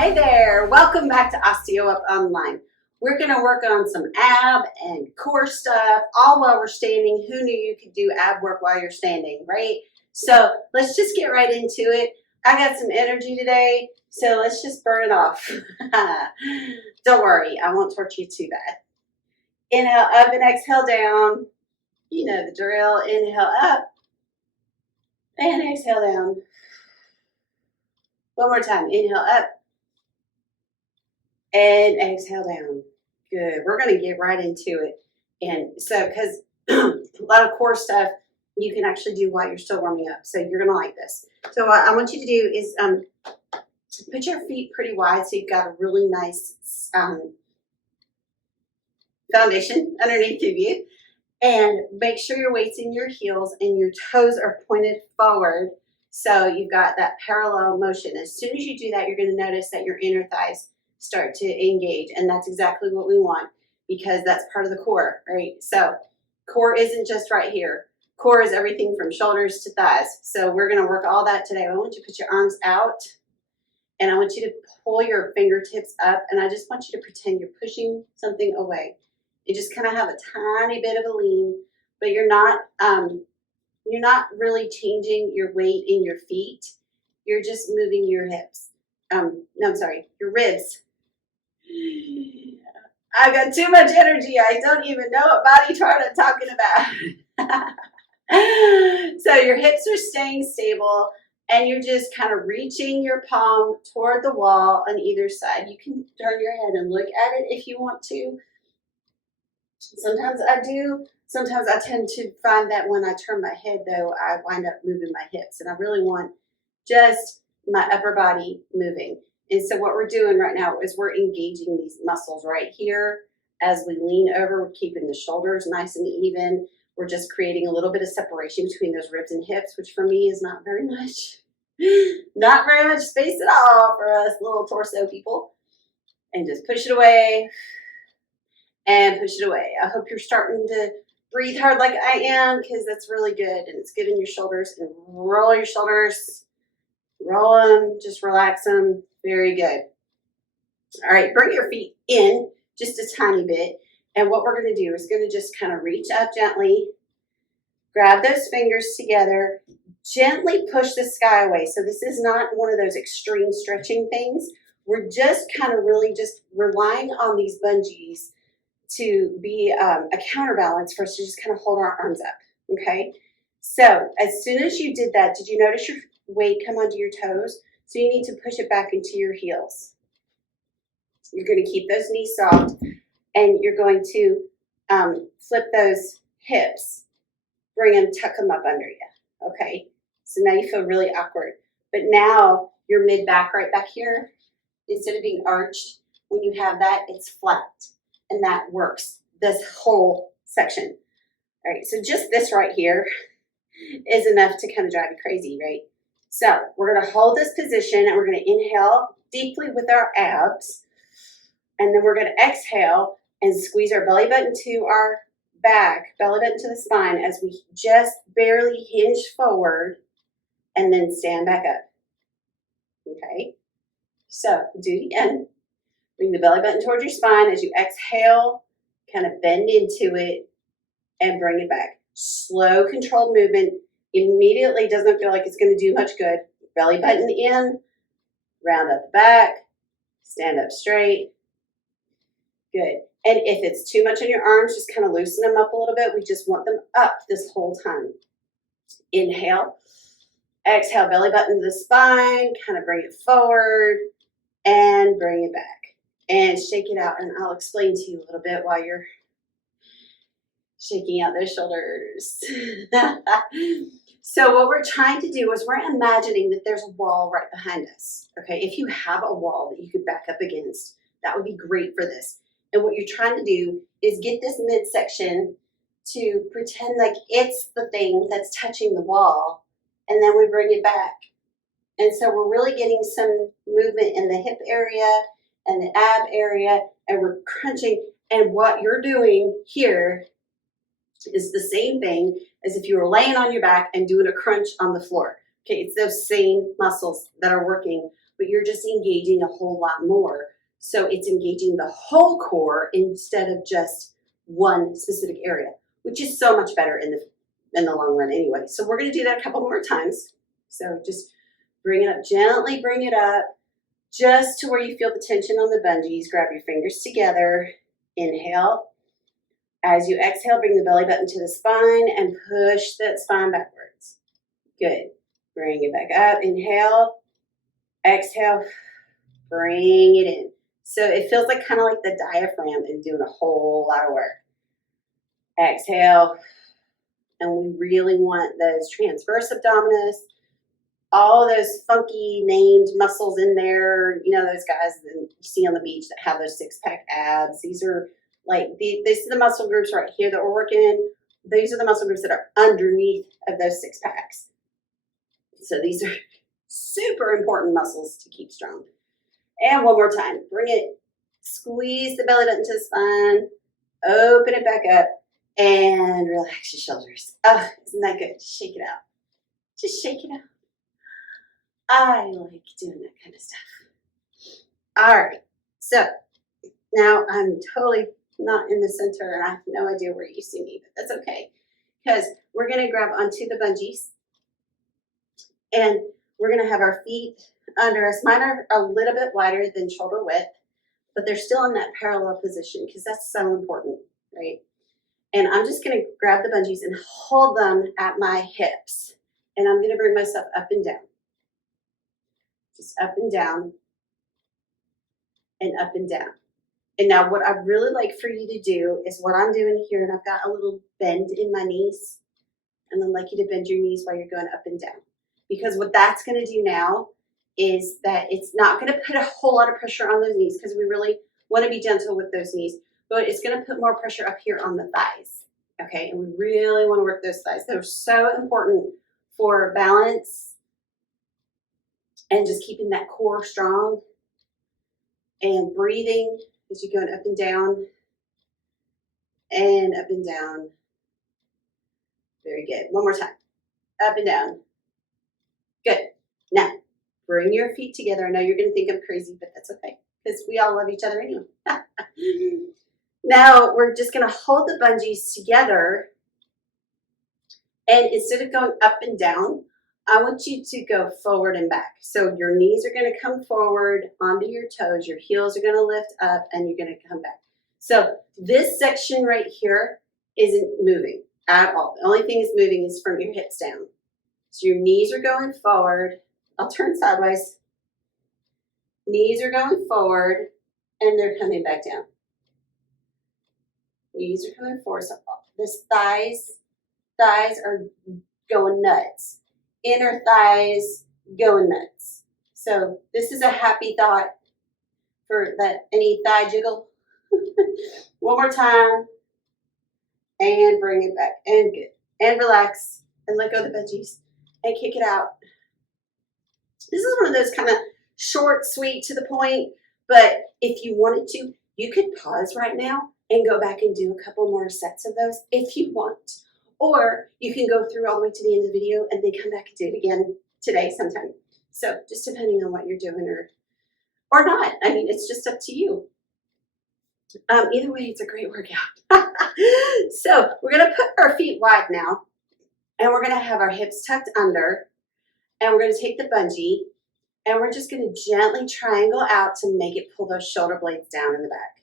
Hey there, welcome back to OsteoUp Online. We're going to work on some ab and core stuff all while we're standing. Who knew you could do ab work while you're standing, right? So let's just get right into it. I got some energy today, so let's just burn it off. Don't worry, I won't torture you too bad. Inhale up and exhale down. You know the drill. Inhale up and exhale down. One more time. Inhale up and exhale down. Good. We're going to get right into it. And so, because a lot of core stuff you can actually do while you're still warming up. So you're going to like this. So what I want you to do is put your feet pretty wide so you've got a really nice foundation underneath of you. And make sure your weight's in your heels and your toes are pointed forward. So you've got that parallel motion. As soon as you do that, you're going to notice that your inner thighs start to engage. And that's exactly what we want because that's part of the core, right? So core isn't just right here. Core is everything from shoulders to thighs. So we're going to work all that today. I want you to put your arms out and I want you to pull your fingertips up and I just want you to pretend you're pushing something away. You just kind of have a tiny bit of a lean, but you're not really changing your weight in your feet. You're just moving your hips. No, I'm sorry, your ribs. I got too much energy. I don't even know what body part I'm talking about. So your hips are staying stable and you're just kind of reaching your palm toward the wall on either side. You can turn your head and look at it if you want to. Sometimes I do. Sometimes I tend to find that when I turn my head, though, I wind up moving my hips. And I really want just my upper body moving. And so what we're doing right now is we're engaging these muscles right here. As we lean over, we're keeping the shoulders nice and even. We're just creating a little bit of separation between those ribs and hips, which for me is not very much. Not very much space at all for us little torso people. And just push it away. And push it away. I hope you're starting to breathe hard like I am because that's really good and it's good in your shoulders. And roll your shoulders. Roll them. Just relax them. Very good. All right. Bring your feet in just a tiny bit. And what we're going to do is going to just kind of reach up gently. Grab those fingers together. Gently push the sky away. So this is not one of those extreme stretching things. We're just kind of really just relying on these bungees to be a counterbalance for us to just kind of hold our arms up, okay? So as soon as you did that, did you notice your weight come onto your toes? So you need to push it back into your heels. You're going to keep those knees soft, and you're going to flip those hips, bring them, tuck them up under you, okay? So now you feel really awkward. But now your mid-back right back here, instead of being arched, when you have that, it's flat. And that works, this whole section. All right, so just this right here is enough to kind of drive you crazy, right? So we're gonna hold this position and we're gonna inhale deeply with our abs. And then we're gonna exhale and squeeze our belly button to our back, belly button to the spine as we just barely hinge forward and then stand back up, okay? So do it again. Bring the belly button towards your spine. As you exhale, kind of bend into it and bring it back. Slow, controlled movement. Immediately doesn't feel like it's going to do much good. Belly button in, round up the back, stand up straight. Good. And if it's too much on your arms, just kind of loosen them up a little bit. We just want them up this whole time. Inhale. Exhale, belly button to the spine. Kind of bring it forward and bring it back. And shake it out, and I'll explain to you a little bit while you're shaking out those shoulders. So what we're trying to do is we're imagining that there's a wall right behind us. Okay, if you have a wall that you could back up against, that would be great for this. And what you're trying to do is get this midsection to pretend like it's the thing that's touching the wall, and then we bring it back. And so we're really getting some movement in the hip area and the ab area, and we're crunching. And what you're doing here is the same thing as if you were laying on your back and doing a crunch on the floor. Okay, it's those same muscles that are working but you're just engaging a whole lot more. So it's engaging the whole core instead of just one specific area, which is so much better in the long run anyway. So we're going to do that a couple more times. So just bring it up, gently bring it up, just to where you feel the tension on the bungees. Grab your fingers together, inhale. As you exhale, bring the belly button to the spine and push that spine backwards. Good. Bring it back up, inhale, exhale, bring it in. So it feels like kind of like the diaphragm is doing a whole lot of work. Exhale, and we really want those transverse abdominis, all those funky named muscles in there. You know, those guys that you see on the beach that have those six-pack abs. These are like, these are the muscle groups right here that we're working in. These are the muscle groups that are underneath of those six packs. So these are super important muscles to keep strong. And one more time, bring it, squeeze the belly button to the spine, open it back up, and relax your shoulders. Oh, isn't that good? Shake it out. Just shake it out. I like doing that kind of stuff. All right, so now I'm totally not in the center and I have no idea where you see me, but that's okay, because we're going to grab onto the bungees and we're going to have our feet under us. Mine are a little bit wider than shoulder width, but they're still in that parallel position because that's so important, right? And I'm just going to grab the bungees and hold them at my hips. And I'm going to bring myself up and down. Just up and down and up and down. And now what I'd really like for you to do is what I'm doing here, and I've got a little bend in my knees, and I'd like you to bend your knees while you're going up and down. Because what that's going to do now is that it's not going to put a whole lot of pressure on those knees, because we really want to be gentle with those knees, but it's going to put more pressure up here on the thighs. Okay, and we really want to work those thighs. They're so important for balance and just keeping that core strong and breathing as you're going up and down and up and down. Very good. One more time. Up and down. Good. Now, bring your feet together. I know you're going to think I'm crazy, but that's okay, because we all love each other anyway. Now, we're just going to hold the bungees together, and instead of going up and down, I want you to go forward and back. So your knees are going to come forward onto your toes, your heels are going to lift up, and you're going to come back. So this section right here isn't moving at all. The only thing that's moving is from your hips down. So your knees are going forward. I'll turn sideways. Knees are going forward, and they're coming back down. Knees are coming forward. So this thighs are going nuts. Inner thighs going nuts. So this is a happy thought for that any thigh jiggle. One more time. And bring it back. And good. And relax. And let go of the bungees. And kick it out. This is one of those kind of short, sweet, to the point. But if you wanted to, you could pause right now and go back and do a couple more sets of those if you want. Or you can go through all the way to the end of the video and then come back and do it again today sometime. So just depending on what you're doing or not. I mean, it's just up to you. Either way, it's a great workout. So we're going to put our feet wide now, and we're going to have our hips tucked under, and we're going to take the bungee, and we're just going to gently triangle out to make it pull those shoulder blades down in the back.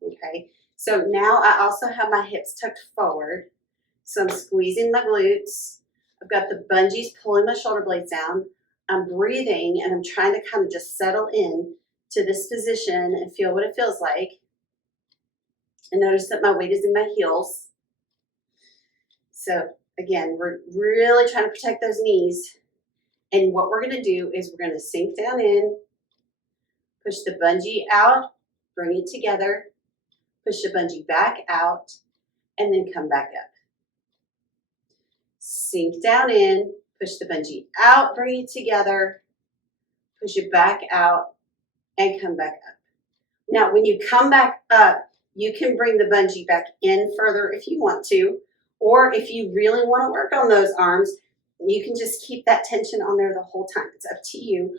Okay, so now I also have my hips tucked forward. So I'm squeezing my glutes. I've got the bungees pulling my shoulder blades down. I'm breathing, and I'm trying to kind of just settle in to this position and feel what it feels like. And notice that my weight is in my heels. So again, we're really trying to protect those knees. And what we're going to do is we're going to sink down in, push the bungee out, bring it together, push the bungee back out, and then come back up. Sink down in, push the bungee out, bring it together, push it back out, and come back up. Now, when you come back up, you can bring the bungee back in further if you want to, or if you really want to work on those arms, you can just keep that tension on there the whole time. It's up to you.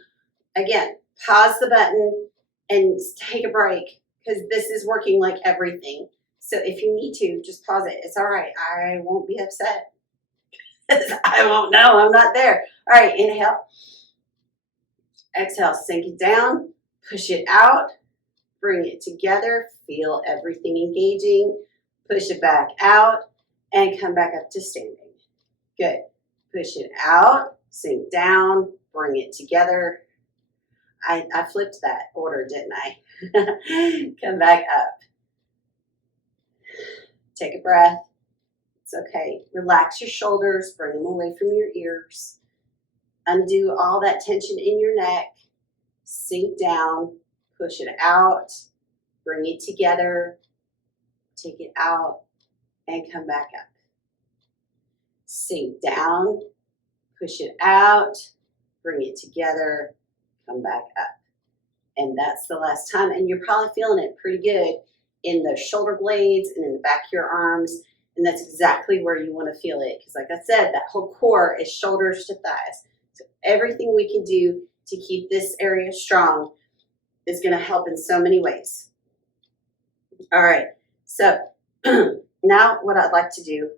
Again, pause the button and take a break because this is working like everything. So if you need to, just pause it. It's all right. I won't be upset. I won't know. I'm not there. All right, inhale. Exhale, sink it down. Push it out. Bring it together. Feel everything engaging. Push it back out and come back up to standing. Good. Push it out. Sink down. Bring it together. I flipped that order, didn't I? Come back up. Take a breath. It's okay. Relax your shoulders. Bring them away from your ears. Undo all that tension in your neck. Sink down. Push it out. Bring it together. Take it out and come back up. Sink down. Push it out. Bring it together. Come back up. And that's the last time. And you're probably feeling it pretty good in the shoulder blades and in the back of your arms. And that's exactly where you want to feel it. Because like I said, that whole core is shoulders to thighs. So everything we can do to keep this area strong is going to help in so many ways. All right. So now what I'd like to do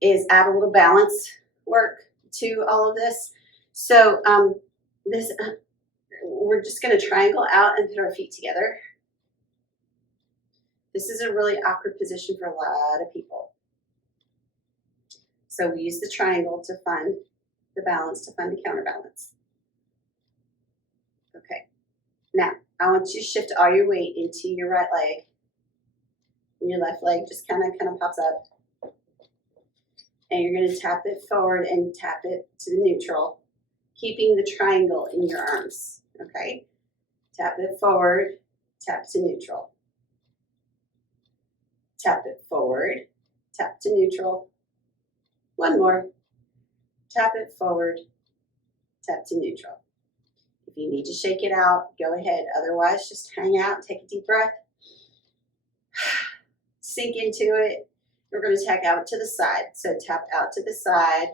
is add a little balance work to all of this. So we're just going to triangle out and put our feet together. This is a really awkward position for a lot of people. So we use the triangle to find the balance, to find the counterbalance. Okay. Now, I want you to shift all your weight into your right leg. And your left leg just kind of pops up. And you're going to tap it forward and tap it to the neutral, keeping the triangle in your arms. Okay? Tap it forward, tap to neutral. Tap it forward, tap to neutral. One more. Tap it forward, tap to neutral. If you need to shake it out, go ahead. Otherwise, just hang out, take a deep breath. Sink into it. We're going to tap out to the side. So tap out to the side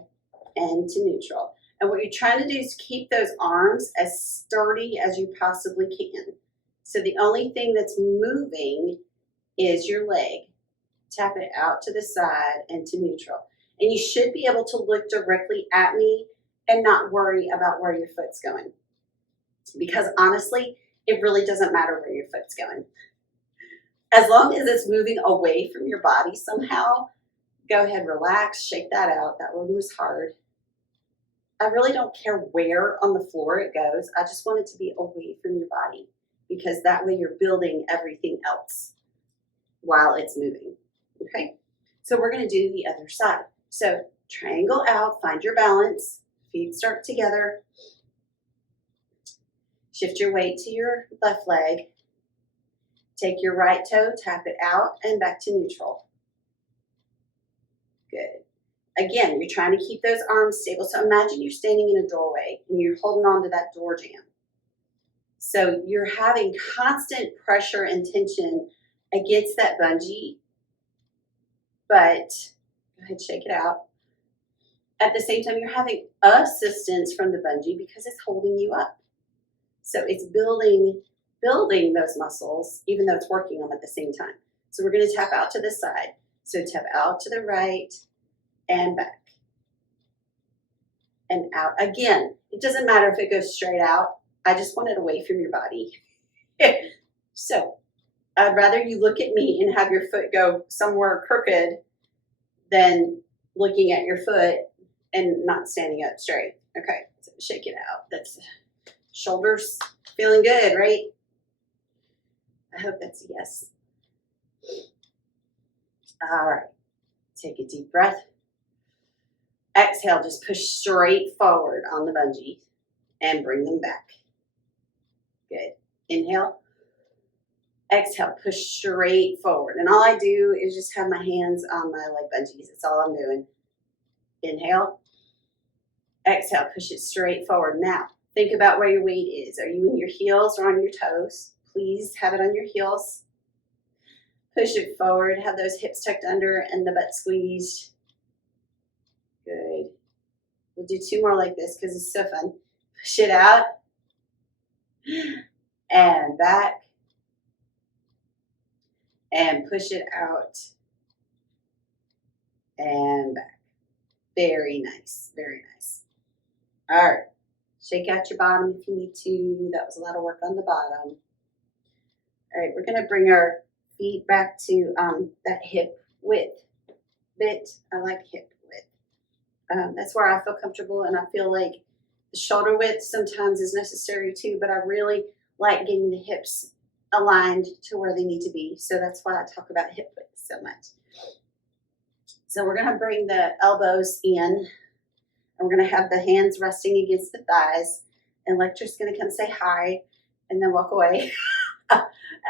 and to neutral. And what you're trying to do is keep those arms as sturdy as you possibly can. So the only thing that's moving is your leg. Tap it out to the side and to neutral. And you should be able to look directly at me and not worry about where your foot's going. Because honestly, it really doesn't matter where your foot's going. As long as it's moving away from your body somehow, go ahead, relax, shake that out. That one was hard. I really don't care where on the floor it goes. I just want it to be away from your body because that way you're building everything else while it's moving. Okay? So we're going to do the other side. So triangle out, find your balance, feet start together. Shift your weight to your left leg. Take your right toe, tap it out, and back to neutral. Good. Again, you're trying to keep those arms stable. So imagine you're standing in a doorway and you're holding on to that door jamb. So you're having constant pressure and tension against that bungee, but go ahead, shake it out. At the same time, you're having assistance from the bungee because it's holding you up. So it's building those muscles, even though it's working them at the same time. So we're going to tap out to the side. So tap out to the right and back and out. Again, it doesn't matter if it goes straight out. I just want it away from your body. So I'd rather you look at me and have your foot go somewhere crooked than looking at your foot and not standing up straight. Okay, so shake it out. That's shoulders feeling good, right? I hope that's a yes. All right, take a deep breath. Exhale, just push straight forward on the bungee and bring them back. Good. Inhale. Exhale, push straight forward. And all I do is just have my hands on my leg bungees. That's all I'm doing. Inhale. Exhale, push it straight forward. Now, think about where your weight is. Are you in your heels or on your toes? Please have it on your heels. Push it forward. Have those hips tucked under and the butt squeezed. Good. We'll do two more like this because it's so fun. Push it out. and back, and push it out, and back. Very nice, very nice. All right, shake out your bottom if you need to. That was a lot of work on the bottom. All right, we're gonna bring our feet back to that hip width bit. I like hip width. That's where I feel comfortable, and I feel like the shoulder width sometimes is necessary too, but I really like getting the hips aligned to where they need to be. So that's why I talk about hip width so much. So we're gonna bring the elbows in, and we're gonna have the hands resting against the thighs, and Lecter's gonna come say hi and then walk away.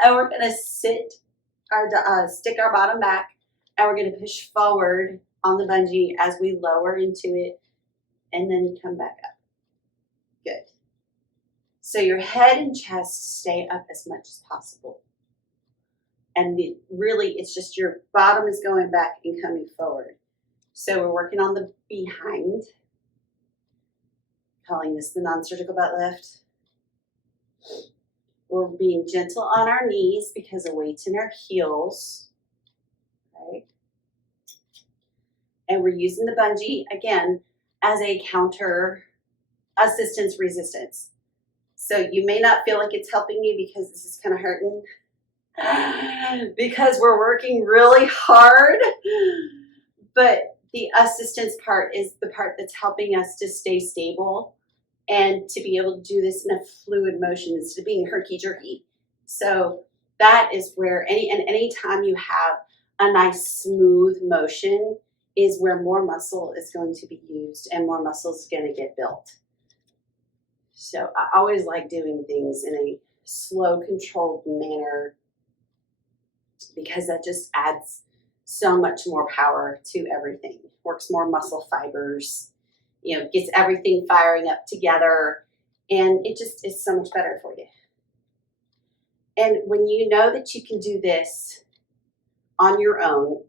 And we're gonna sit stick our bottom back, and we're gonna push forward on the bungee as we lower into it, and then come back up. Good. So your head and chest stay up as much as possible. And really, it's just your bottom is going back and coming forward. So we're working on the behind, calling this the non-surgical butt lift. We're being gentle on our knees because the weight's in our heels, right? And we're using the bungee, again, as a counter assistance resistance. So you may not feel like it's helping you because this is kind of hurting, because we're working really hard, but the assistance part is the part that's helping us to stay stable and to be able to do this in a fluid motion instead of being herky-jerky. So that is where any time you have a nice smooth motion is where more muscle is going to be used and more muscle is going to get built. So I always like doing things in a slow, controlled manner because that just adds so much more power to everything. Works more muscle fibers, gets everything firing up together, and it just is so much better for you. And when you know that you can do this on your own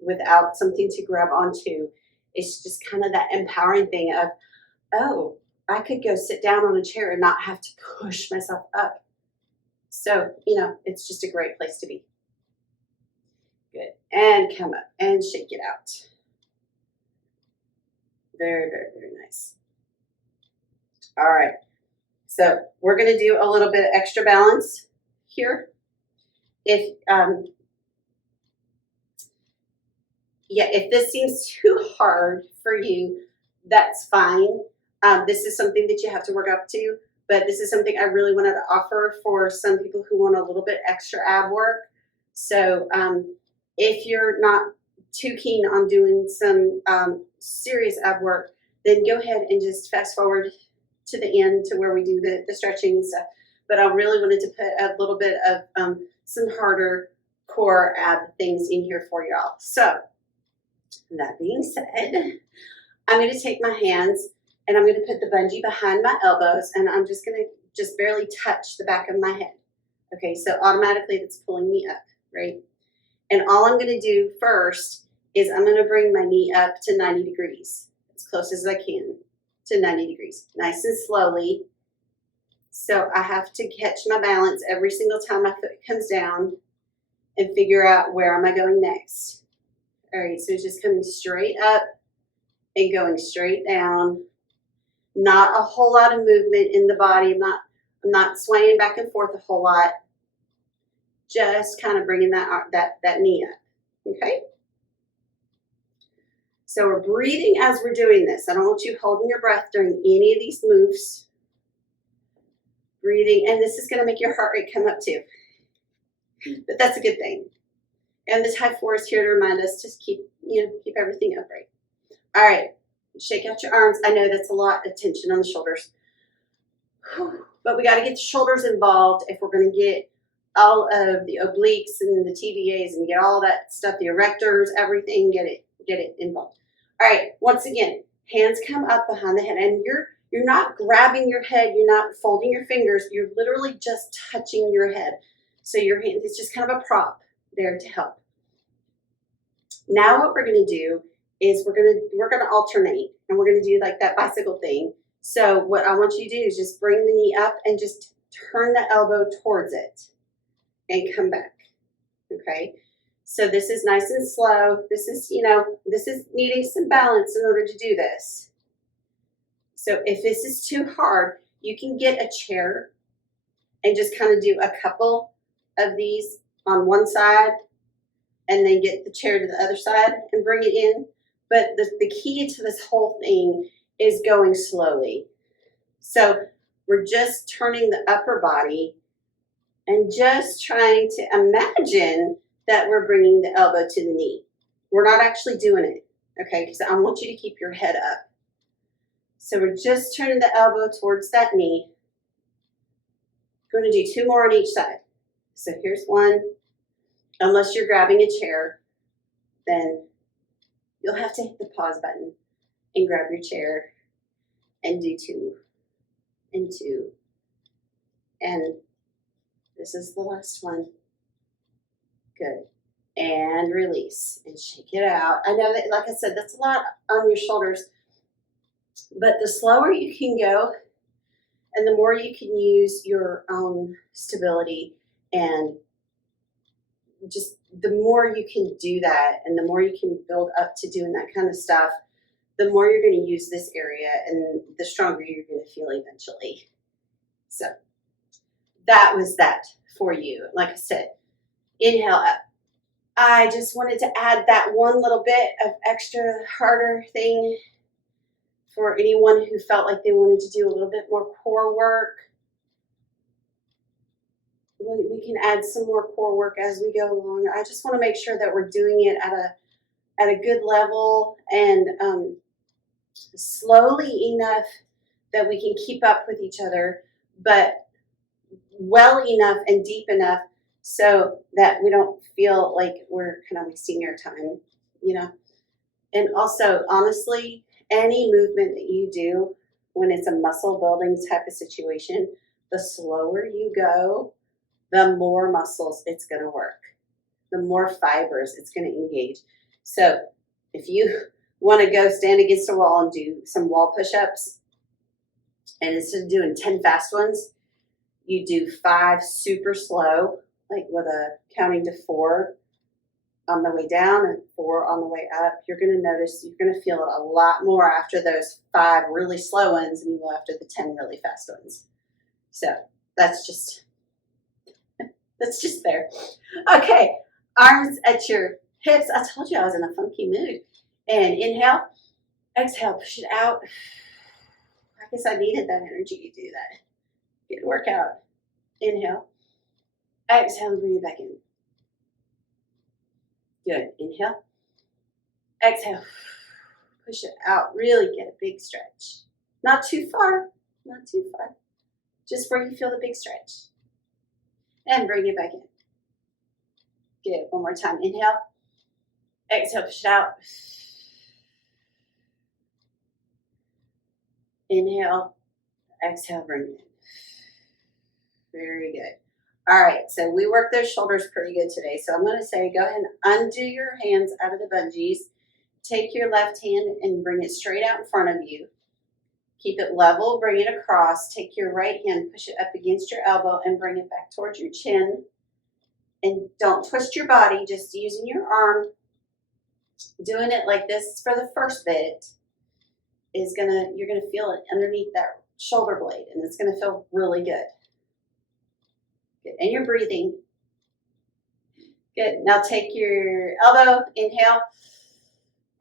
without something to grab onto, it's just kind of that empowering thing of, oh, I could go sit down on a chair and not have to push myself up. So, it's just a great place to be. Good. And come up and shake it out. Very, very, very nice. All right. So we're going to do a little bit of extra balance here. If this seems too hard for you, that's fine. This is something that you have to work up to, but this is something I really wanted to offer for some people who want a little bit extra ab work. So if you're not too keen on doing some serious ab work, then go ahead and just fast forward to the end to where we do the stretching and stuff. But I really wanted to put a little bit of some harder core ab things in here for y'all. So that being said, I'm going to take my hands and I'm going to put the bungee behind my elbows, and I'm just going to just barely touch the back of my head. Okay, so automatically that's pulling me up, right? And all I'm going to do first is I'm going to bring my knee up to 90 degrees, as close as I can to 90 degrees, nice and slowly. So I have to catch my balance every single time my foot comes down and figure out where am I going next. All right, so it's just coming straight up and going straight down. Not a whole lot of movement in the body. I'm not swaying back and forth a whole lot. Just kind of bringing that knee up, okay? So we're breathing as we're doing this. I don't want you holding your breath during any of these moves. Breathing, and this is going to make your heart rate come up too. But that's a good thing. And the type 4 is here to remind us to keep everything upright. All right, shake out your arms. I know that's a lot of tension on the shoulders. But we got to get the shoulders involved if we're going to get all of the obliques and the TBAs and get all that stuff, the erectors, everything, get it involved. All right, once again, hands come up behind the head, and you're not grabbing your head, you're not folding your fingers, you're literally just touching your head. So your hand is just kind of a prop there to help. Now what we're going to do is we're going to alternate, and we're going to do like that bicycle thing. So what I want you to do is just bring the knee up and just turn the elbow towards it and come back, okay? So this is nice and slow. This is, this is needing some balance in order to do this. So if this is too hard, you can get a chair and just kind of do a couple of these on one side and then get the chair to the other side and bring it in. But the key to this whole thing is going slowly. So we're just turning the upper body and just trying to imagine that we're bringing the elbow to the knee. We're not actually doing it, okay? Because I want you to keep your head up. So we're just turning the elbow towards that knee. We're going to do 2 more on each side. So here's one. Unless you're grabbing a chair, then you'll have to hit the pause button and grab your chair and do 2 and 2. And this is the last one. Good. And release and shake it out. I know that, like I said, that's a lot on your shoulders, but the slower you can go and the more you can use your own stability, and just the more you can do that and the more you can build up to doing that kind of stuff, the more you're going to use this area and the stronger you're going to feel eventually. So that was that for you. Like I said, inhale up. I just wanted to add that one little bit of extra harder thing for anyone who felt like they wanted to do a little bit more core work. We can add some more core work as we go along. I just want to make sure that we're doing it at a good level and slowly enough that we can keep up with each other, but well enough and deep enough so that we don't feel like we're kind of wasting our time, And also, honestly, any movement that you do when it's a muscle building type of situation, the slower you go, the more muscles it's going to work, the more fibers it's going to engage. So if you want to go stand against a wall and do some wall push-ups, and instead of doing 10 fast ones, you do 5 super slow, like with a counting to 4 on the way down and 4 on the way up. You're going to notice, you're going to feel it a lot more after those 5 really slow ones than you will after the 10 really fast ones. So that's just there. Okay, arms at your hips. I told you I was in a funky mood. And inhale, exhale, push it out. I guess I needed that energy to do that. Good workout. Inhale, exhale, and bring it back in. Good. Inhale, exhale, push it out. Really get a big stretch. Not too far, not too far. Just where you feel the big stretch. And bring it back in. Good. One more time. Inhale. Exhale, push it out. Inhale. Exhale, bring it in. Very good. All right, so we worked those shoulders pretty good today. So I'm going to say go ahead and undo your hands out of the bungees. Take your left hand and bring it straight out in front of you. Keep it level, bring it across. Take your right hand, push it up against your elbow and bring it back towards your chin. And don't twist your body, just using your arm. Doing it like this for the first bit is you're gonna feel it underneath that shoulder blade, and it's gonna feel really good. Good, and you're breathing. Good, now take your elbow, inhale,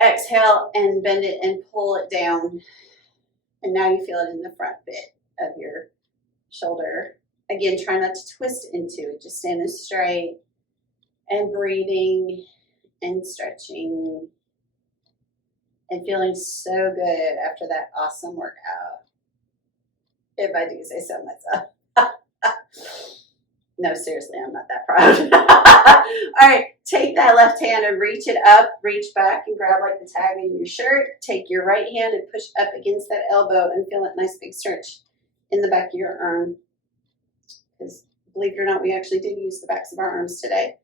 exhale, and bend it and pull it down. And now you feel it in the front bit of your shoulder. Again, try not to twist into it. Just standing straight and breathing and stretching and feeling so good after that awesome workout. If I do say so myself. No, seriously, I'm not that proud. All right, take that left hand and reach it up, reach back and grab like the tag in your shirt. Take your right hand and push up against that elbow and feel that nice big stretch in the back of your arm. Because believe it or not, we actually did use the backs of our arms today.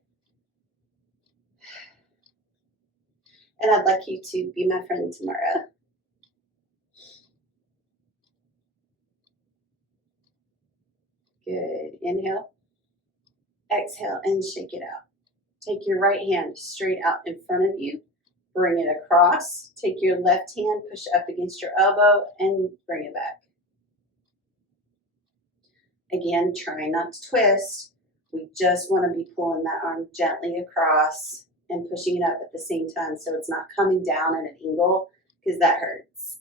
And I'd like you to be my friend tomorrow. Good. Inhale. Exhale and shake it out. Take your right hand straight out in front of you. Bring it across. Take your left hand, push up against your elbow, and bring it back. Again, try not to twist. We just want to be pulling that arm gently across and pushing it up at the same time so it's not coming down at an angle, because that hurts.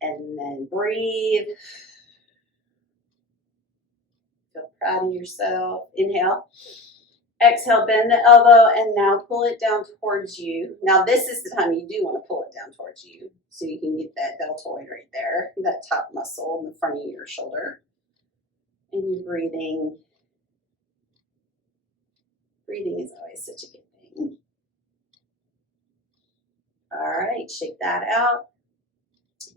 And then breathe. Feel proud of yourself. Inhale. Exhale, bend the elbow, and now pull it down towards you. Now this is the time you do want to pull it down towards you so you can get that deltoid right there, that top muscle in the front of your shoulder. And you're breathing. Breathing is always such a good thing. All right, shake that out.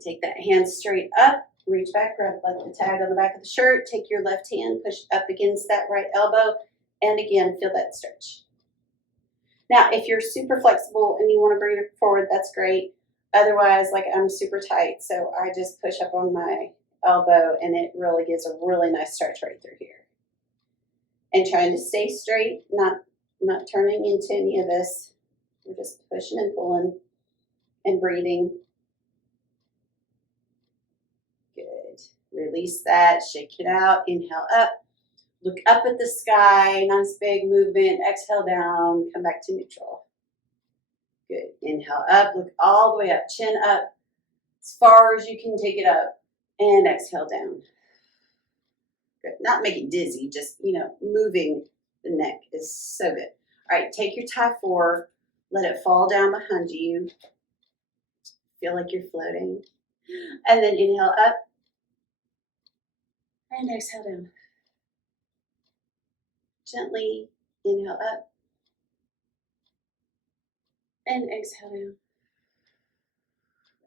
Take that hand straight up. Reach back, grab like the tag on the back of the shirt. Take your left hand, push up against that right elbow. And again, feel that stretch. Now, if you're super flexible and you want to bring it forward, that's great. Otherwise, like I'm super tight, so I just push up on my elbow and it really gives a really nice stretch right through here. And trying to stay straight, not turning into any of this. We're just pushing and pulling and breathing. Good. Release that, shake it out, inhale up. Look up at the sky, nice big movement. Exhale down, come back to neutral. Good. Inhale up, look all the way up, chin up, as far as you can take it up. And exhale down. Good. Not make it dizzy, just, moving the neck is so good. All right, take your tie 4, let it fall down behind you. Feel like you're floating. And then inhale up. And exhale down. Gently inhale up and exhale down.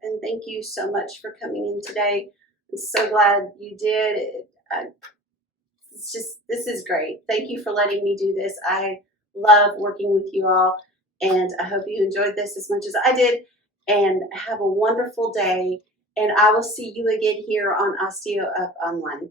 And thank you so much for coming in today. I'm so glad you did. This is great. Thank you for letting me do this. I love working with you all, and I hope you enjoyed this as much as I did. And have a wonderful day. And I will see you again here on OsteoUp Online.